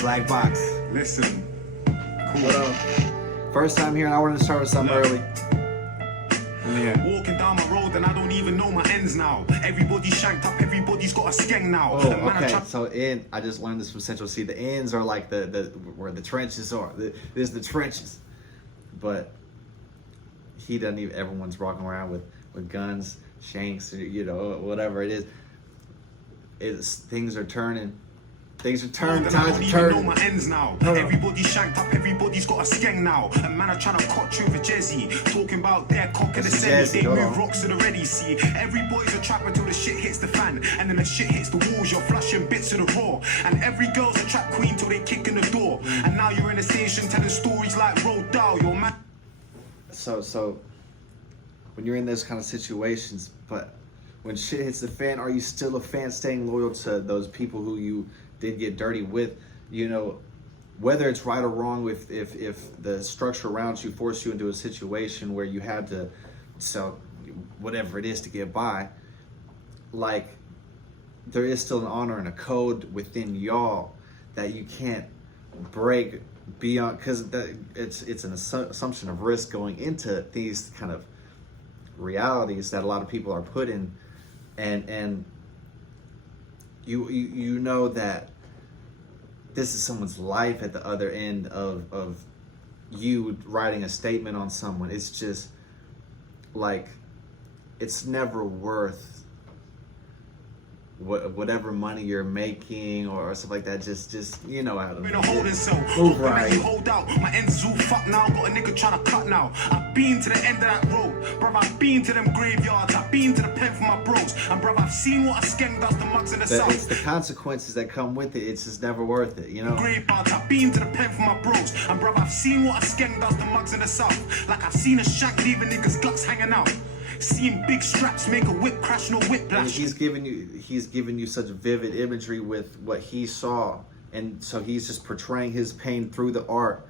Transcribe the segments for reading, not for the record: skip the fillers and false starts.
Blackbox. Listen. What up? First time here and I wanted to start with something early. Walking down my road and I don't even know my ends now. Everybody's shanked up, everybody's got a skeng now. Oh, okay. So I just learned this from Central C. The ends are like the where the trenches are. There's the trenches. But he doesn't even, everyone's walking around with guns, shanks, you know, whatever it is. Things are turning. Things are turning. Times are turning. Know my ends now. Everybody's shanked up. Everybody's got a skeng now. And man are trying to cut you with Jezzy. Talking about their cock and the semi. They move rocks to the ready. See, every boy's a trapper till the shit hits the fan. And then the shit hits the walls. You're flushing bits of the raw. And every girl's a trap queen till they kick in the door. And now you're in a station telling stories like Road Dow. Your man. So when you're in those kind of situations, but when shit hits the fan, are you still a fan staying loyal to those people who you did get dirty with? You know, whether it's right or wrong, if the structure around you forced you into a situation where you had to sell whatever it is to get by, like, there is still an honor and a code within y'all that you can't break beyond, because it's an assumption of risk going into these kind of realities that a lot of people are put in, and you know that this is someone's life at the other end of you writing a statement on someone. It's just like, it's never worth whatever money you're making or stuff like that. Just you know how to move right. Hold out. My ends all fucked now. Got a nigga trying to cut now. I've been to the end of that road, bruv. I've been to them graveyards. I've been to the pen for my bros, and bruv, I've seen what a skeng does to mugs in the south. It's the consequences that come with it. It's just never worth it, you know. Graveyards. I've been to the pen for my bros, and bruv, I've seen what a skeng does to mugs in the south. Like I've seen a shank leaving niggas' guts hanging out. Seeing big straps make a whip crash, no whiplash. He's giving you such vivid imagery with what he saw, and so he's just portraying his pain through the art,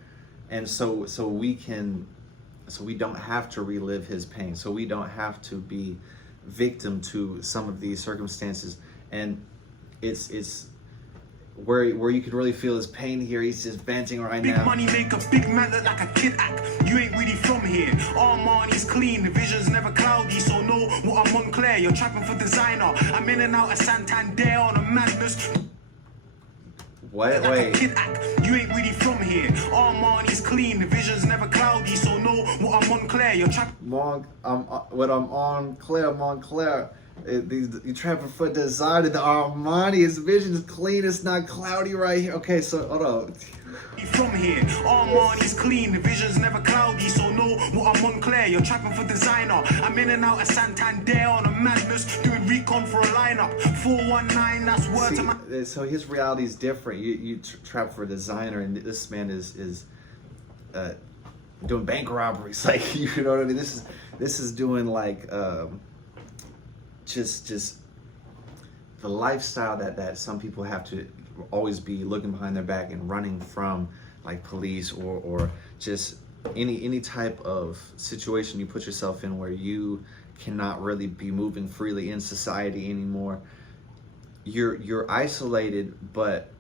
and so we don't have to relive his pain, so we don't have to be victim to some of these circumstances, and it's where you can really feel his pain here. He's just venting right now. Big money make a big man look like a kid act. You ain't really from here. Armani's clean, the vision's never cloudy, so know what I'm on clear. You're trapping for designer. I'm in and out of Santander on a madness. Wait. Kid act. You ain't really from here. Armani's clean, the vision's never cloudy, so know what I'm on clear. You're trapping. I'm on Claire. You trapping for design, and the Armani, his vision is clean, it's not cloudy right here. Okay, so hold on. From here, Armani's clean, the vision's never cloudy, so know what I'm on clear. You're trapping for designer. I'm in and out of Santander on a madness, doing recon for a lineup. 419, that's word to my. So his reality is different. You trap for a designer, and this man is doing bank robberies. Like, you know what I mean? This is doing like just the lifestyle that some people have to always be looking behind their back and running from, like police or just any type of situation you put yourself in where you cannot really be moving freely in society anymore. You're isolated, but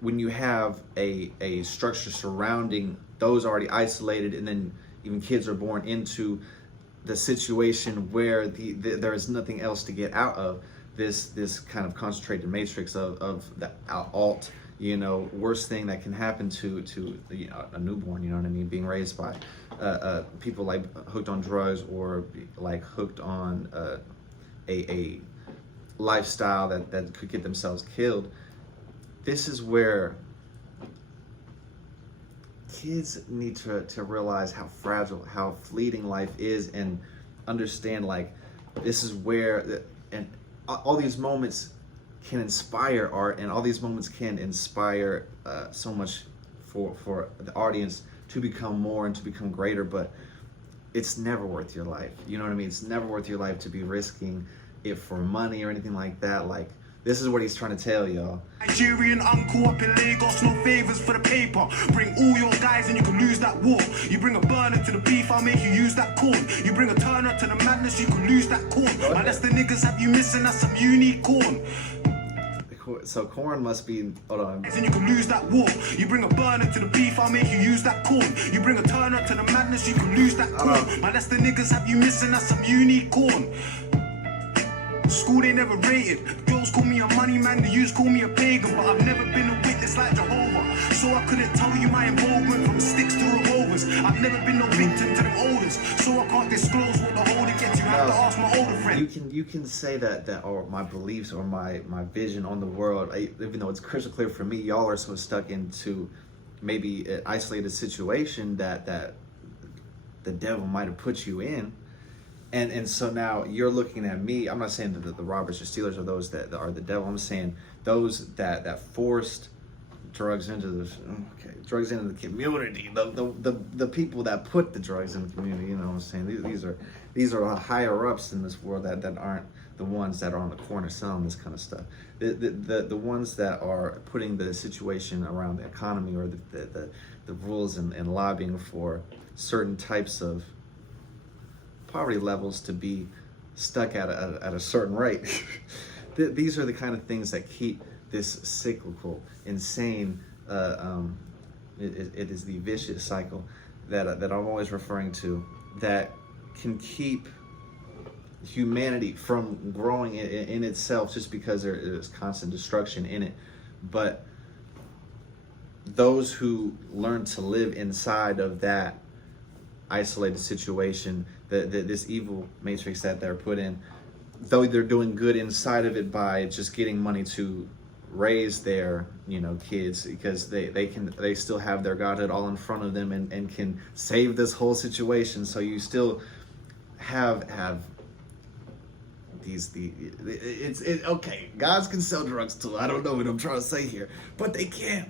when you have a structure surrounding those already isolated, and then even kids are born into the situation where there is nothing else to get out of, this kind of concentrated matrix of the alt, you know, worst thing that can happen to you know, a newborn, you know what I mean, being raised by people like hooked on drugs or like hooked on a lifestyle that could get themselves killed. This is where kids need to realize how fragile, how fleeting life is, and understand, like, this is where and all these moments can inspire art, and all these moments can inspire so much for the audience to become more and to become greater, but it's never worth your life. You know what I mean? It's never worth your life to be risking it for money or anything like that. Like, this is what he's trying to tell y'all. Nigerian uncle up in Lagos, no favors for the paper. Bring all your guys and you can lose that war. You bring a burner to the beef, I'll make you use that corn. You bring a turner to the madness, you can lose that corn. Unless the niggas have you missing, that's some unique corn. So corn must be. Hold on. And you can lose that war. You bring a burner to the beef, I'll make you use that corn. You bring a turner to the madness, you can lose that corn. My Leicester niggas have you missing, that's some unicorn. School they never rated. Girls call me a money man, the youths call me a pagan. But I've never been a witness like Jehovah. So I couldn't tell you my involvement from sticks to revolvers. I've never been no victim to them olders. So I can't disclose what the holder gets. You have to ask my older friend. You can say that or my beliefs or my vision on the world, even though it's crystal clear for me, y'all are so stuck into maybe an isolated situation that the devil might have put you in. And so now you're looking at me. I'm not saying that the robbers or stealers are those that are the devil. I'm saying those that forced drugs into the community. The people that put the drugs in the community. You know what I'm saying? These are higher ups in this world that aren't the ones that are on the corner selling this kind of stuff. The ones that are putting the situation around the economy or the rules and lobbying for certain types of poverty levels to be stuck at a certain rate. These are the kind of things that keep this cyclical, insane. It is the vicious cycle that I'm always referring to, that can keep humanity from growing in itself just because there is constant destruction in it. But those who learn to live inside of that isolated situation, this evil matrix that they're put in, though they're doing good inside of it by just getting money to raise their kids, because they still have their godhood all in front of them and can save this whole situation. So you still have it's okay, gods can sell drugs too. I don't know what I'm trying to say here, but they can't.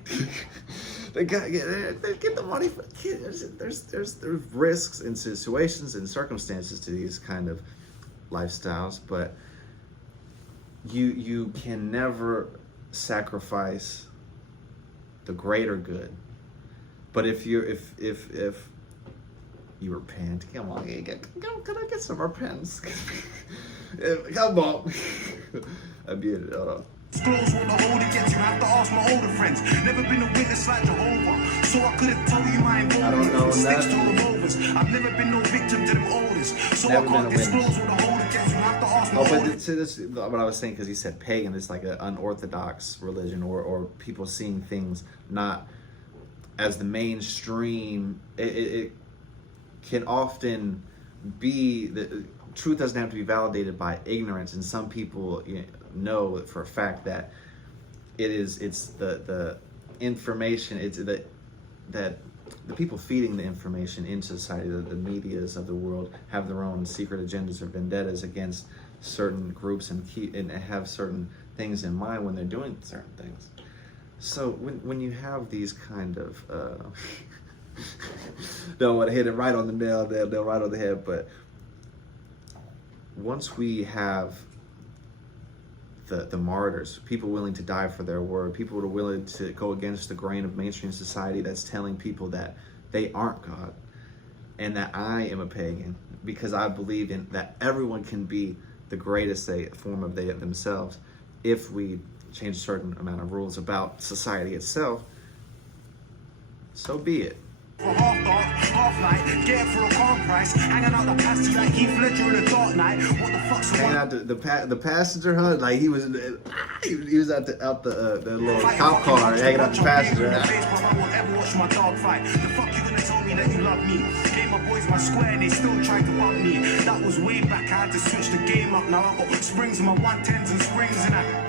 They get the money for the kids. There's risks and situations and circumstances to these kind of lifestyles, but you can never sacrifice the greater good. But if you repent, come on, can I get some more pens? Come on. I muted. Hold on. Disclose what the holder gets, you have to ask my older friends. Never been a witness like Jehovah, so I couldn't tell you my involvement from sticks to revolvers. I've never been no victim to them olders, so I can't disclose what the holder gets, you have to ask my older friends. This is what I was saying, because he said pagan. It's like an unorthodox religion, or people seeing things not as the mainstream. It can often be the truth doesn't have to be validated by ignorance, and some people know for a fact that it's the information, it's that the people feeding the information into society, the medias of the world, have their own secret agendas or vendettas against certain groups and have certain things in mind when they're doing certain things. So when you have these kind of don't want to hit it right on the nail, they'll right on the head, but once we have the martyrs, people willing to die for their word, people who are willing to go against the grain of mainstream society that's telling people that they aren't God and that I am a pagan, because I believe in that everyone can be the greatest form of themselves if we change a certain amount of rules about society itself. So be it. For half dark, half light, get it for a calm price. Hanging out the passenger like Heath Ledger in a dark night. What the fuck's hanging out the passenger, huh? Like he was out the little cop car, hanging out the passenger. I won't ever watch my dog fight. The fuck you gonna tell me that you love me? Gave my boys my square and they still tried to bump me. That was way back. I had to switch the game up. Now I got springs in my 110s and springs in that.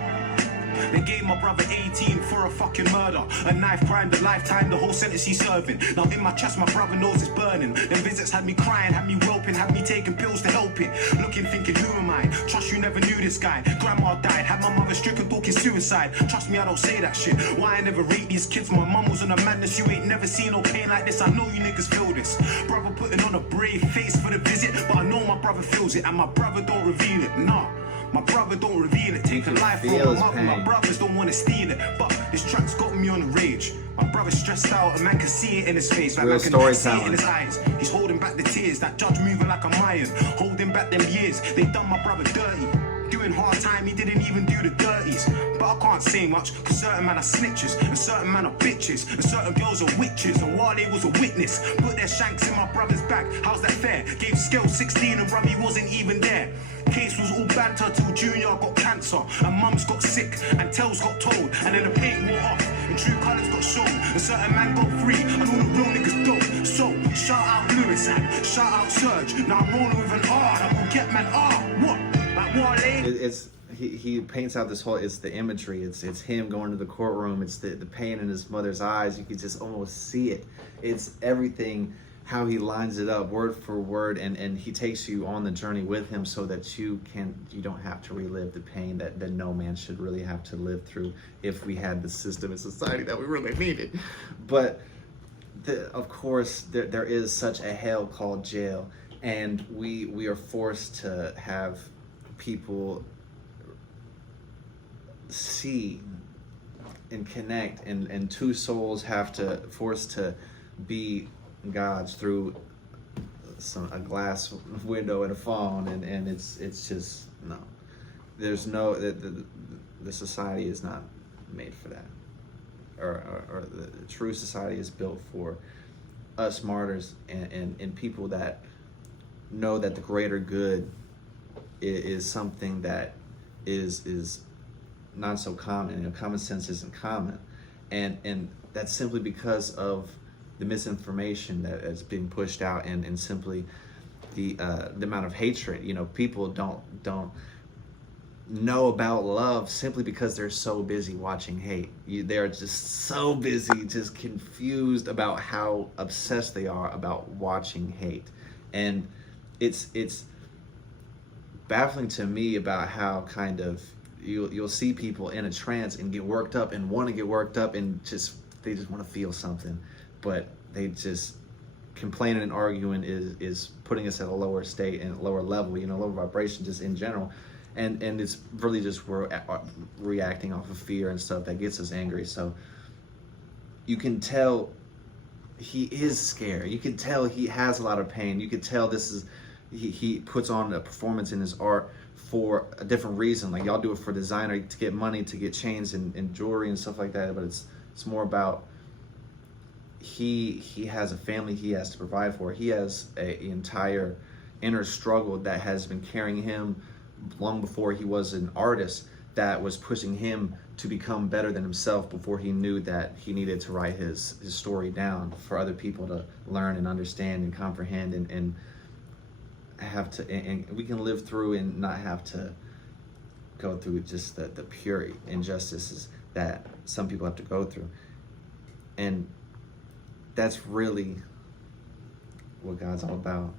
They gave my brother 18 for a fucking murder. A knife crime, the lifetime, the whole sentence he's serving. Now in my chest, my brother knows it's burning. Them visits had me crying, had me roping, had me taking pills to help it. Looking, thinking, who am I? Trust you never knew this guy. Grandma died, had my mother stricken, talking suicide. Trust me, I don't say that shit. Why I never rate these kids? My mum was on a madness. You ain't never seen no pain like this. I know you niggas feel this. Brother putting on a brave face for the visit, but I know my brother feels it, and my brother don't reveal it. Nah. My brother don't reveal it, take a life from my mother, my brothers don't want to steal it. But this track's got me on the rage. My brother's stressed out, a man can see it in his face, like man can see it in his eyes. He's holding back the tears, that judge moving like a Mayan, holding back them years. They done my brother dirty, doing hard time, he didn't even do the dirties. but I can't say much, cause certain men are snitches, and certain men are bitches, and certain girls are witches, and while they was a witness, put their shanks in my brother's back, how's that fair? Gave scale 16 and Rummy wasn't even there. Case was all banter till Junior got cancer, and Mums got sick, and Tells got told, and then the paint wore off, and true colours got shown, and certain man got free, and all the real niggas don't. So, shout out Lewis and shout out Serge, now I'm rolling with an R, that will get man R, what? Like Wale? He paints out this whole, it's the imagery, it's him going to the courtroom, it's the pain in his mother's eyes, you could just almost see it. It's everything, how he lines it up word for word, and he takes you on the journey with him so that you don't have to relive the pain that no man should really have to live through if we had the system in society that we really needed. But of course there is such a hell called jail, and we are forced to have people see and connect, and two souls have to force to be gods through a glass window and a phone, and it's just no. There's no the society is not made for that, or the true society is built for us martyrs and people that know that the greater good is something that is not so common. You know, common sense isn't common, and that's simply because of the misinformation that is being pushed out, and simply the amount of hatred. You know, people don't know about love simply because they're so busy watching hate. They're just so busy, just confused about how obsessed they are about watching hate, and it's baffling to me about how kind of you'll see people in a trance and get worked up and want to get worked up, and they just want to feel something, but they just complaining and arguing is putting us at a lower state and a lower level, you know, lower vibration just in general, and it's really just we're reacting off of fear and stuff that gets us angry. So you can tell he is scared, you can tell he has a lot of pain, you can tell this is he puts on a performance in his art for a different reason. Like, y'all do it for designer, to get money, to get chains and jewelry and stuff like that, but it's more about he has a family he has to provide for. He has an entire inner struggle that has been carrying him long before he was an artist, that was pushing him to become better than himself before he knew that he needed to write his story down for other people to learn and understand and comprehend, and have to, and we can live through and not have to go through just the pure injustices that some people have to go through. And that's really what God's all about.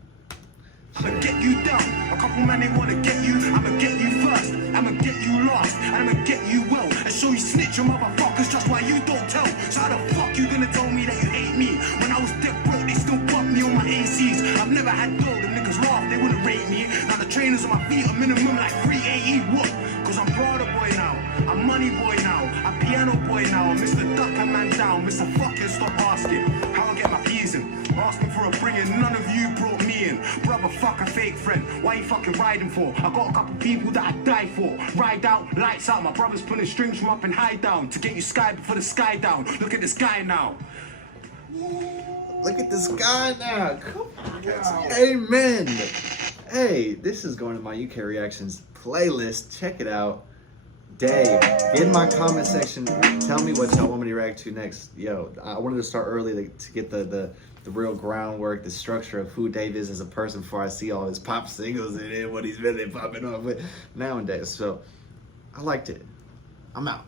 I'ma get you down. A couple men, they wanna get you. I'ma get you first. I'ma get you last. And I'ma get you well. And show you snitch your motherfuckers just why you don't tell. So how the fuck you gonna tell me that you hate me? When I was dead broke, they still bump me on my ACs. I've never had dough, them niggas laugh, they wouldn't rate me. Now the trainers on my feet are minimum like 380. What? Cause I'm Prada boy now. I'm money boy now. I'm piano boy now. I'm Mr. Duck a man down. Mr. Fucking stop asking how I get my peas in. Asking for a bringing, none of you brought me in. Brother, fuck a fake friend. Why you fucking riding for? I got a couple people that I die for. Ride out, lights out. My brother's pulling strings from up and high down to get you sky before the sky down. Look at this guy now. Look at this guy now. Come on. Amen. Hey, this is going to my UK Reactions playlist. Check it out. Dave, get in my comment section. Tell me what y'all want me to react to next. Yo, I wanted to start early to get the real groundwork, the structure of who Dave is as a person before I see all his pop singles and what he's really popping off with nowadays. So I liked it. I'm out.